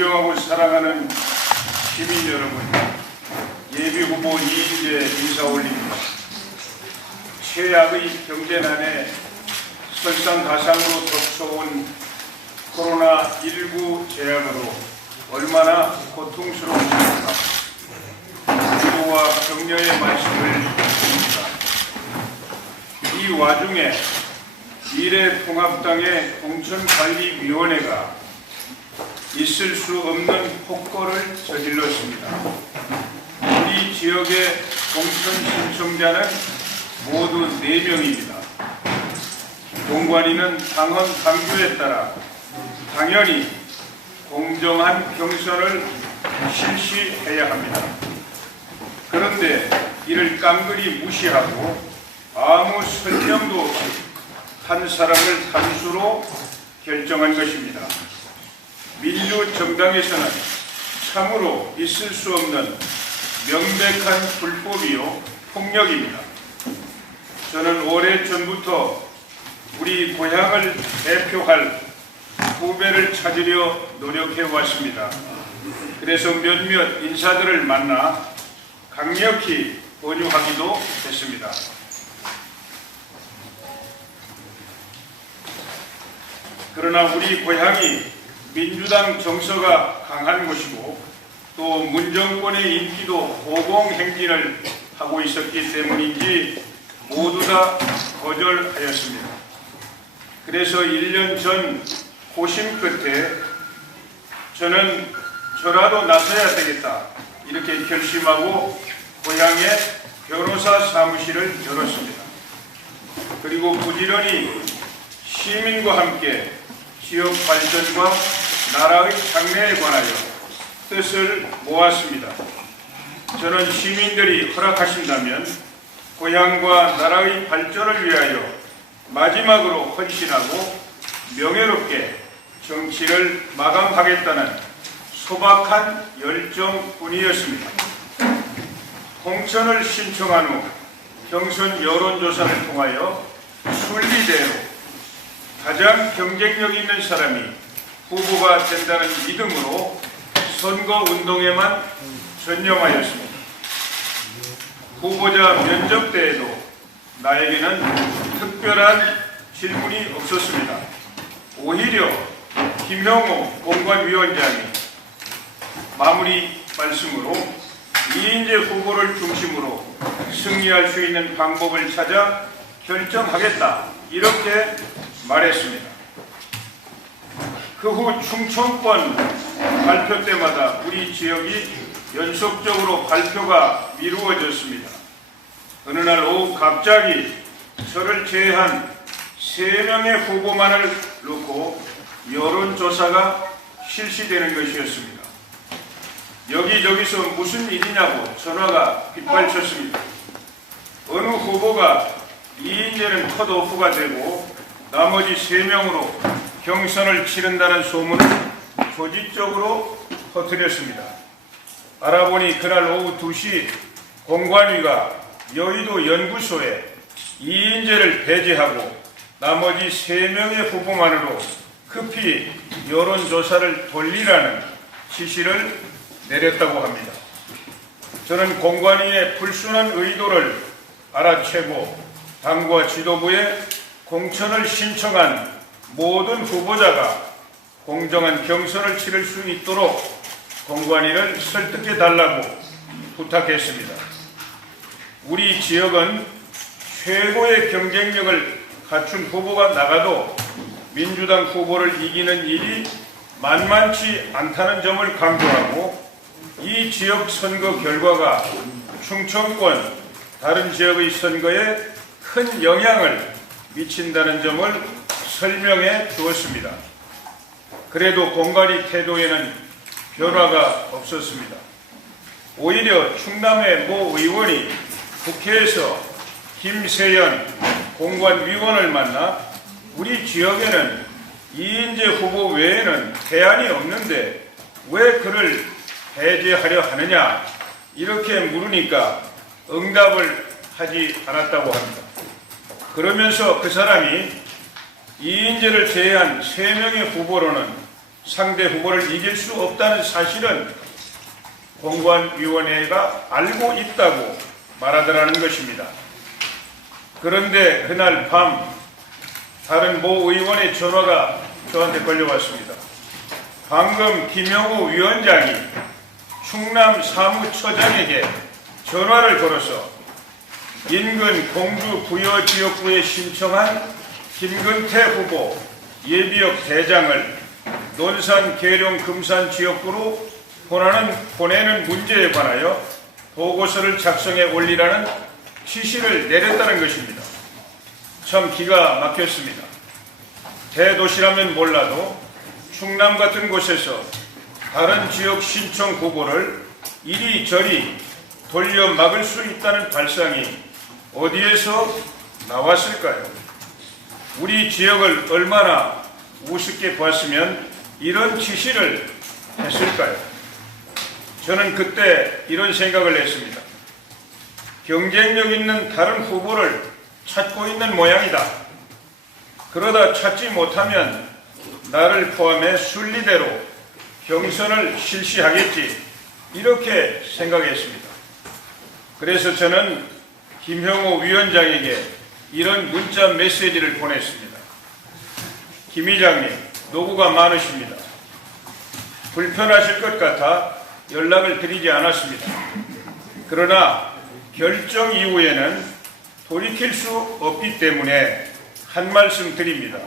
존경하고 사랑하는 시민 여러분, 예비후보 이인재 인사 올립니다. 최악의 경제난에 설상가상으로 덮쳐온 코로나19 재앙으로 얼마나 고통스러운지입니다. 기도와 격려의 말씀을 드립니다. 이 와중에 미래통합당의 공천관리위원회가 있을 수 없는 폭거를 저질렀습니다. 우리 지역의 공천 신청자는 모두 4명입니다. 공관위는 당헌 당규에 따라 당연히 공정한 경선을 실시해야 합니다. 그런데 이를 깡그리 무시하고 아무 설명도 없이 한 사람을 단수로 결정한 것입니다. 민주정당에서는 참으로 있을 수 없는 명백한 불법이요 폭력입니다. 저는 오래전부터 우리 고향을 대표할 후배를 찾으려 노력해 왔습니다. 그래서 몇몇 인사들을 만나 강력히 권유하기도 했습니다. 그러나 우리 고향이 민주당 정서가 강한 곳이고 또 문정권의 인기도 고공행진을 하고 있었기 때문인지 모두 다 거절하였습니다. 그래서 1년 전 고심 끝에 저는 저라도 나서야 되겠다 이렇게 결심하고 고향에 변호사 사무실을 열었습니다. 그리고 부지런히 시민과 함께 지역 발전과 나라의 장래에 관하여 뜻을 모았습니다. 저는 시민들이 허락하신다면 고향과 나라의 발전을 위하여 마지막으로 헌신하고 명예롭게 정치를 마감하겠다는 소박한 열정뿐이었습니다. 공천을 신청한 후 경선 여론조사를 통하여 순리대로 가장 경쟁력 있는 사람이 후보가 된다는 믿음으로 선거운동에만 전념하였습니다. 후보자 면접 때에도 나에게는 특별한 질문이 없었습니다. 오히려 김형호 공관위원장이 마무리 말씀으로 이인재 후보를 중심으로 승리할 수 있는 방법을 찾아 결정하겠다 이렇게 말했습니다. 그 후 충청권 발표 때마다 우리 지역이 연속적으로 발표가 미루어졌습니다. 어느 날 오후 갑자기 저를 제외한 3명의 후보만을 놓고 여론조사가 실시되는 것이었습니다. 여기저기서 무슨 일이냐고 전화가 빗발쳤습니다. 어느 후보가 이인재는 컷오프가 되고 나머지 3명으로 경선을 치른다는 소문을 조직적으로 퍼뜨렸습니다. 알아보니 그날 오후 2시 공관위가 여의도 연구소에 이인재를 배제하고 나머지 3명의 후보만으로 급히 여론조사를 돌리라는 지시를 내렸다고 합니다. 저는 공관위의 불순한 의도를 알아채고 당과 지도부에 공천을 신청한 모든 후보자가 공정한 경선을 치를 수 있도록 공관위를 설득해달라고 부탁했습니다. 우리 지역은 최고의 경쟁력을 갖춘 후보가 나가도 민주당 후보를 이기는 일이 만만치 않다는 점을 강조하고 이 지역 선거 결과가 충청권 다른 지역의 선거에 큰 영향을 미친다는 점을 설명해 주었습니다. 그래도 공관위 태도에는 변화가 없었습니다. 오히려 충남의 모 의원이 국회에서 김세연 공관위원을 만나 우리 지역에는 이인재 후보 외에는 대안이 없는데 왜 그를 배제하려 하느냐 이렇게 물으니까 응답을 하지 않았다고 합니다. 그러면서 그 사람이 이인재를 제외한 3명의 후보로는 상대 후보를 이길 수 없다는 사실은 공관위원회가 알고 있다고 말하더라는 것입니다. 그런데 그날 밤 다른 모 의원의 전화가 저한테 걸려왔습니다. 방금 김영우 위원장이 충남 사무처장에게 전화를 걸어서 인근 공주 부여지역구에 신청한 김근태 후보 예비역 대장을 논산, 계룡, 금산 지역구로 보내는 문제에 관하여 보고서를 작성해 올리라는 지시를 내렸다는 것입니다. 참 기가 막혔습니다. 대도시라면 몰라도 충남 같은 곳에서 다른 지역 신청 후보를 이리저리 돌려 막을 수 있다는 발상이 어디에서 나왔을까요? 우리 지역을 얼마나 우습게 봤으면 이런 지시를 했을까요? 저는 그때 이런 생각을 했습니다. 경쟁력 있는 다른 후보를 찾고 있는 모양이다. 그러다 찾지 못하면 나를 포함해 순리대로 경선을 실시하겠지. 이렇게 생각했습니다. 그래서 저는 김형우 위원장에게 이런 문자 메시지를 보냈습니다. 김 의장님, 노고가 많으십니다. 불편하실 것 같아 연락을 드리지 않았습니다. 그러나 결정 이후에는 돌이킬 수 없기 때문에 한 말씀 드립니다.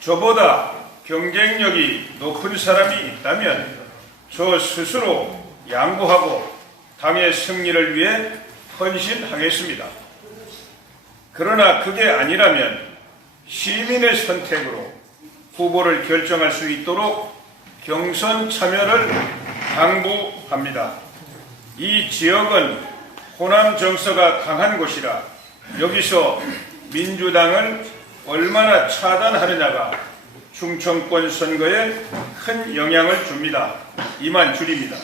저보다 경쟁력이 높은 사람이 있다면 저 스스로 양보하고 당의 승리를 위해 헌신하겠습니다. 그러나 그게 아니라면 시민의 선택으로 후보를 결정할 수 있도록 경선 참여를 당부합니다. 이 지역은 호남 정서가 강한 곳이라 여기서 민주당을 얼마나 차단하느냐가 충청권 선거에 큰 영향을 줍니다. 이만 줄입니다.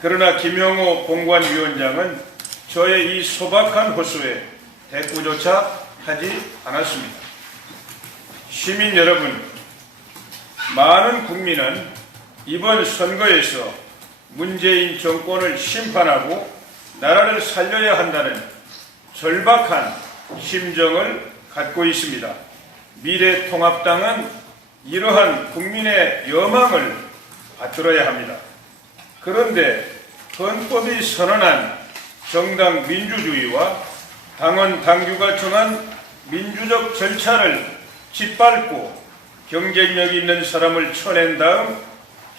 그러나 김영우 공관위원장은 저의 이 소박한 호소에 대꾸조차 하지 않았습니다. 시민 여러분, 많은 국민은 이번 선거에서 문재인 정권을 심판하고 나라를 살려야 한다는 절박한 심정을 갖고 있습니다. 미래통합당은 이러한 국민의 여망을 받들어야 합니다. 그런데 헌법이 선언한 정당 민주주의와 당원 당규가 정한 민주적 절차를 짓밟고 경쟁력 있는 사람을 쳐낸 다음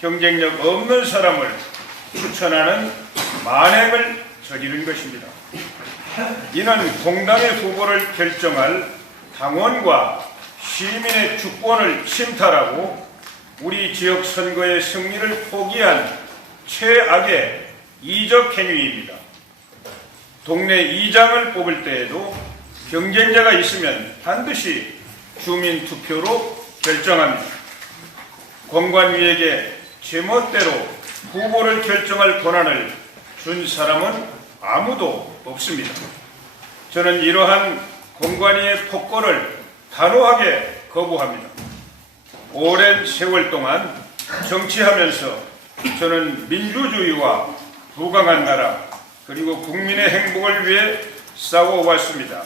경쟁력 없는 사람을 추천하는 만행을 저지른 것입니다. 이는 공당의 후보를 결정할 당원과 시민의 주권을 침탈하고 우리 지역 선거의 승리를 포기한 최악의 이적 행위입니다. 동네 이장을 뽑을 때에도 경쟁자가 있으면 반드시 주민 투표로 결정합니다. 공관위에게 제멋대로 후보를 결정할 권한을 준 사람은 아무도 없습니다. 저는 이러한 공관위의 폭거를 단호하게 거부합니다. 오랜 세월 동안 정치하면서 저는 민주주의와 부강한 나라 그리고 국민의 행복을 위해 싸워왔습니다.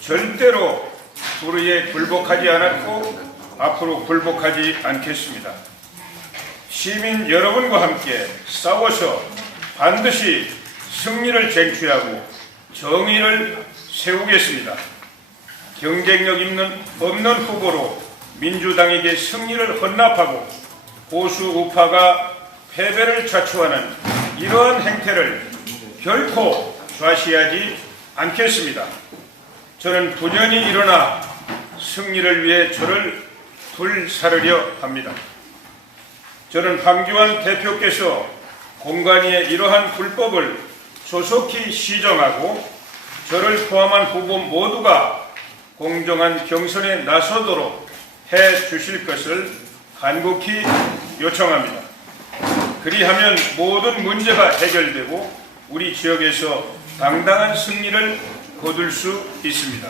절대로 불의에 굴복하지 않았고 앞으로 굴복하지 않겠습니다. 시민 여러분과 함께 싸워서 반드시 승리를 쟁취하고 정의를 세우겠습니다. 경쟁력 없는 후보로 민주당에게 승리를 헌납하고 보수 우파가 패배를 자초하는 이러한 행태를 결코 좌시하지 않겠습니다. 저는 분연히 일어나 승리를 위해 저를 불사르려 합니다. 저는 황교안 대표께서 공관위의 이러한 불법을 조속히 시정하고 저를 포함한 후보 모두가 공정한 경선에 나서도록 해 주실 것을 간곡히 요청합니다. 그리하면 모든 문제가 해결되고 우리 지역에서 당당한 승리를 거둘 수 있습니다.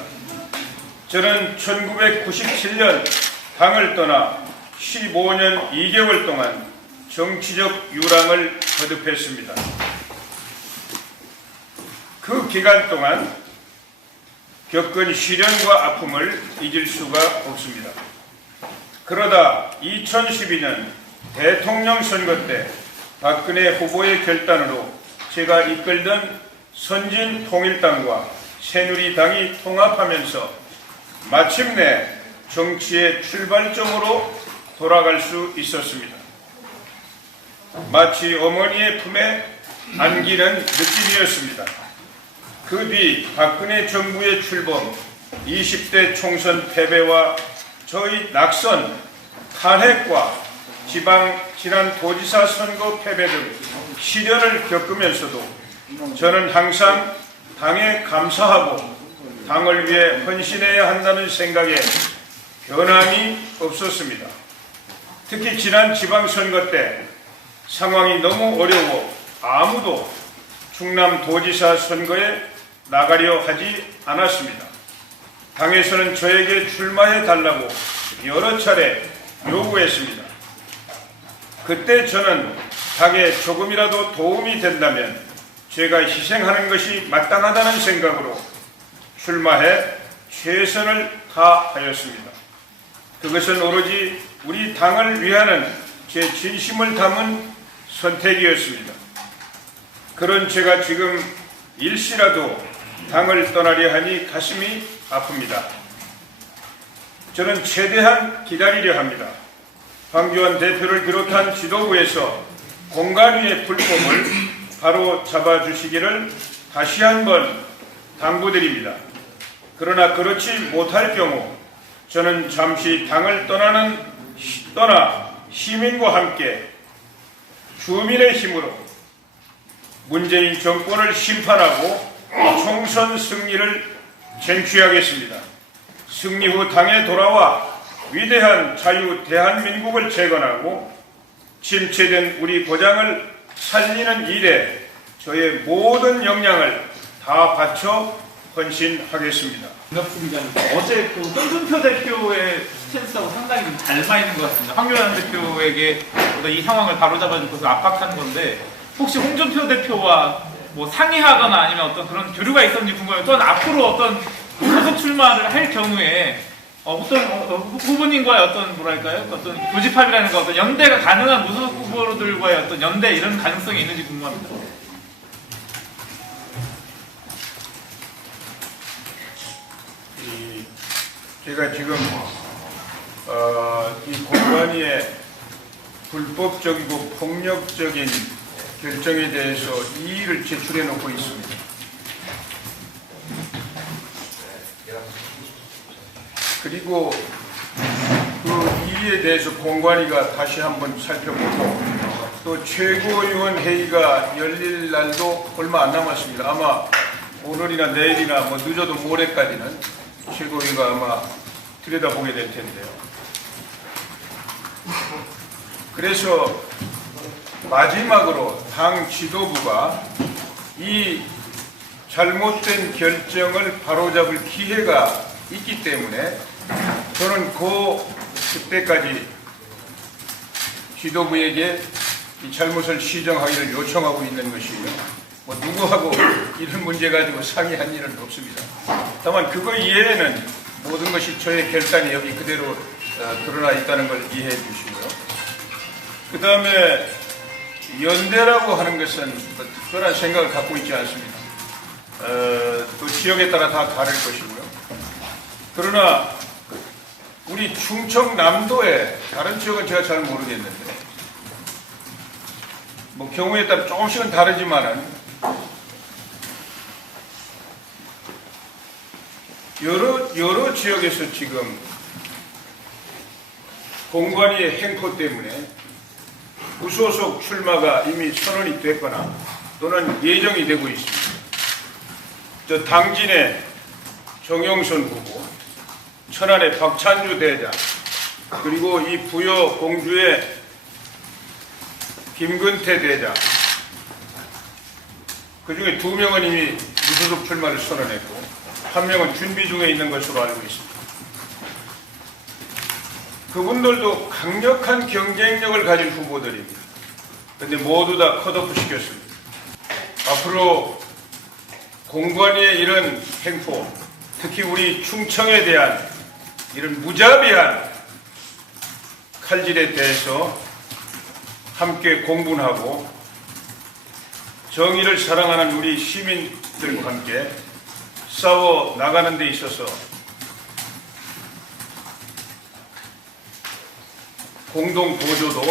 저는 1997년 당을 떠나 15년 2개월 동안 정치적 유랑을 거듭했습니다. 그 기간 동안 겪은 시련과 아픔을 잊을 수가 없습니다. 그러다 2012년 대통령 선거 때 박근혜 후보의 결단으로 제가 이끌던 선진통일당과 새누리당이 통합하면서 마침내 정치의 출발점으로 돌아갈 수 있었습니다. 마치 어머니의 품에 안기는 느낌이었습니다. 그 뒤 박근혜 정부의 출범, 20대 총선 패배와 저희 낙선, 탄핵과 지난 도지사 선거 패배 등 시련을 겪으면서도 저는 항상 당에 감사하고 당을 위해 헌신해야 한다는 생각에 변함이 없었습니다. 특히 지난 지방선거 때 상황이 너무 어려워 아무도 충남도지사 선거에 나가려 하지 않았습니다. 당에서는 저에게 출마해 달라고 여러 차례 요구했습니다. 그때 저는 당에 조금이라도 도움이 된다면 제가 희생하는 것이 마땅하다는 생각으로 출마해 최선을 다하였습니다. 그것은 오로지 우리 당을 위하는 제 진심을 담은 선택이었습니다. 그런 제가 지금 일시라도 당을 떠나려 하니 가슴이 아픕니다. 저는 최대한 기다리려 합니다. 황교안 대표를 비롯한 지도부에서 공관위의 불법을 바로 잡아주시기를 다시 한번 당부드립니다. 그러나 그렇지 못할 경우 저는 잠시 당을 떠나 시민과 함께 주민의 힘으로 문재인 정권을 심판하고 총선 승리를 쟁취하겠습니다. 승리 후 당에 돌아와 위대한 자유 대한민국을 재건하고 침체된 우리 고장을 살리는 일에 저의 모든 역량을 다 바쳐 헌신하겠습니다. 어제 그 홍준표 대표의 스탠스하고 상당히 좀 닮아 있는 것 같습니다. 황교안 대표에게 이 상황을 바로잡아주고서 압박하는 건데 혹시 홍준표 대표와 뭐 상의하거나 아니면 어떤 그런 교류가 있었는지 궁금해요. 또한 앞으로 어떤 소속 출마를 할 경우에 어떤 후보님과의 어떤 뭐랄까요? 어떤 교집합이라는 거, 어떤 연대가 가능한 무소속 후보들과의 어떤 연대 이런 가능성이 있는지 궁금합니다. 제가 지금 이 공관위의 불법적이고 폭력적인 결정에 대해서 이의를 제출해 놓고 있습니다. 그리고 그 이의에 대해서 공관위가 다시 한번 살펴보고 또 최고위원 회의가 열릴 날도 얼마 안 남았습니다. 아마 오늘이나 내일이나 뭐 늦어도 모레까지는 최고위가 아마 들여다보게 될 텐데요. 그래서 마지막으로 당 지도부가 이 잘못된 결정을 바로잡을 기회가 있기 때문에 저는 그때까지 지도부에게 이 잘못을 시정하기를 요청하고 있는 것이에요. 뭐 누구하고 이런 문제 가지고 상의한 일은 없습니다. 다만 그거 이외에는 모든 것이 저의 결단이 여기 그대로 드러나 있다는 걸 이해해 주시고요. 그 다음에 연대라고 하는 것은 특별한 생각을 갖고 있지 않습니다. 또 지역에 따라 다 다를 것이고요. 그러나 우리 충청남도의 다른 지역은 제가 잘 모르겠는데 뭐 경우에 따라 조금씩은 다르지만은 여러 지역에서 지금 공관위의 행포 때문에 무소속 출마가 이미 선언이 됐거나 또는 예정이 되고 있습니다. 저 당진의 정영선 후보, 천안의 박찬주 대장, 그리고 이 부여 공주의 김근태 대장, 그중에 2명은 이미 무소속 출마를 선언했고 1명은 준비 중에 있는 것으로 알고 있습니다. 그분들도 강력한 경쟁력을 가진 후보들입니다. 그런데 모두 다 컷오프 시켰습니다. 앞으로 공관위의 이런 행포, 특히 우리 충청에 대한 이런 무자비한 칼질에 대해서 함께 공분하고 정의를 사랑하는 우리 시민들과 함께 싸워 나가는 데 있어서 공동 보조도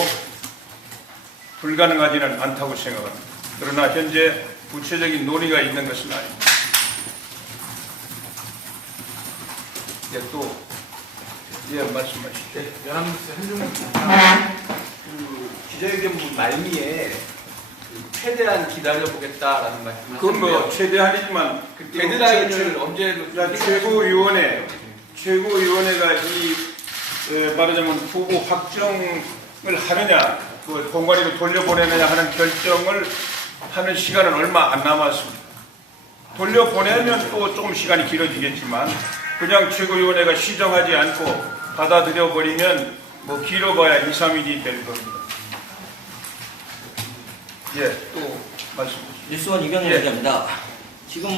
불가능하지는 않다고 생각합니다. 그러나 현재 구체적인 논의가 있는 것은 아닙니다. 예, 또, 예, 말씀하시죠. 연합뉴스 한종훈 기자회견 말미에 최대한 기다려보겠다라는 말씀을 그건 뭐 하셨는데요. 최대한이지만 데드라인을 언제 최고위원회가 말하자면 후보 확정을 하느냐, 그 공관위로 돌려보내느냐 하는 결정을 하는 시간은 얼마 안 남았습니다. 돌려보내면 또 조금 시간이 길어지겠지만 그냥 최고위원회가 시정하지 않고 받아들여 버리면 뭐 길어봐야 2, 3일이 될 겁니다. 예, 또 말씀. 뉴스원 이병현 예. 기자입니다. 지금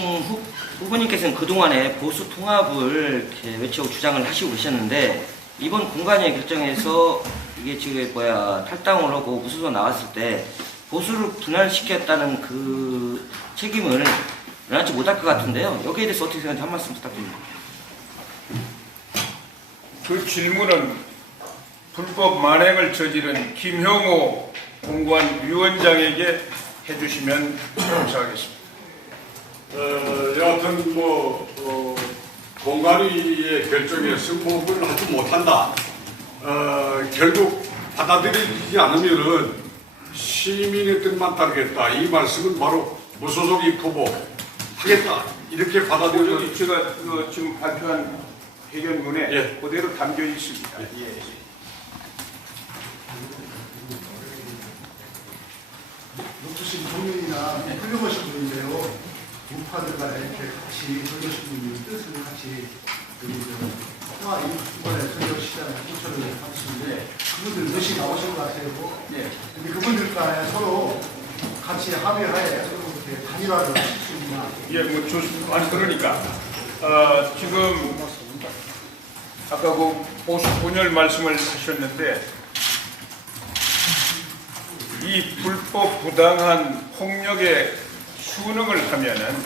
후보님께서는 그동안에 보수 통합을 이렇게 외치고 주장을 하시고 계셨는데 이번 공관위 결정에서 이게 지금 탈당을 하고 무소속 나왔을 때 보수를 분할시켰다는 그 책임을 면하지 못할 것 같은데요. 여기에 대해서 어떻게 생각하는지 한 말씀 부탁드립니다. 그 질문은 불법 만행을 저지른 김형호 공관위원장에게 해주시면 감사하겠습니다. 여하튼 공관위의 결정에 승복을 하지 못한다. 결국 받아들이지 않으면은 시민의 뜻만 따르겠다. 이 말씀은 바로 무소속 입후보 하겠다. 이렇게 받아들여서 제가 지금 발표한 회견문에 예. 그대로 담겨 있습니다. 예. 높으신 청년이나 훌륭하신 분인데요. 우파들과 이렇게 같이 훌륭하신 분이 뜻을 같이 통화 이번에 선거시장 공천을 하시는데 그분들 몇이 나오신 것 같아요. 예. 근데 그분들과 서로 같이 합의하에 서로 이렇게 단일화를 하실 수 있나? 예, 뭐 좋습니다. 아니 그러니까 지금 아까 그 보수 분열 말씀을 하셨는데 이 불법 부당한 폭력에 순응을 하면은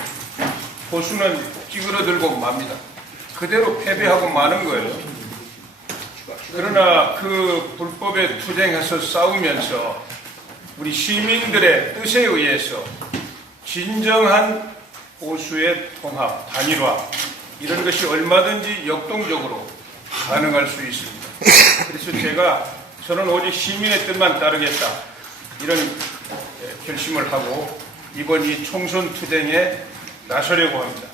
보수는 찌그러들고 맙니다. 그대로 패배하고 마는 거예요. 그러나 그 불법에 투쟁해서 싸우면서 우리 시민들의 뜻에 의해서 진정한 보수의 통합, 단일화 이런 것이 얼마든지 역동적으로 가능할 수 있습니다. 그래서 저는 오직 시민의 뜻만 따르겠다 이런 결심을 하고 이번 이 총선 투쟁에 나서려고 합니다.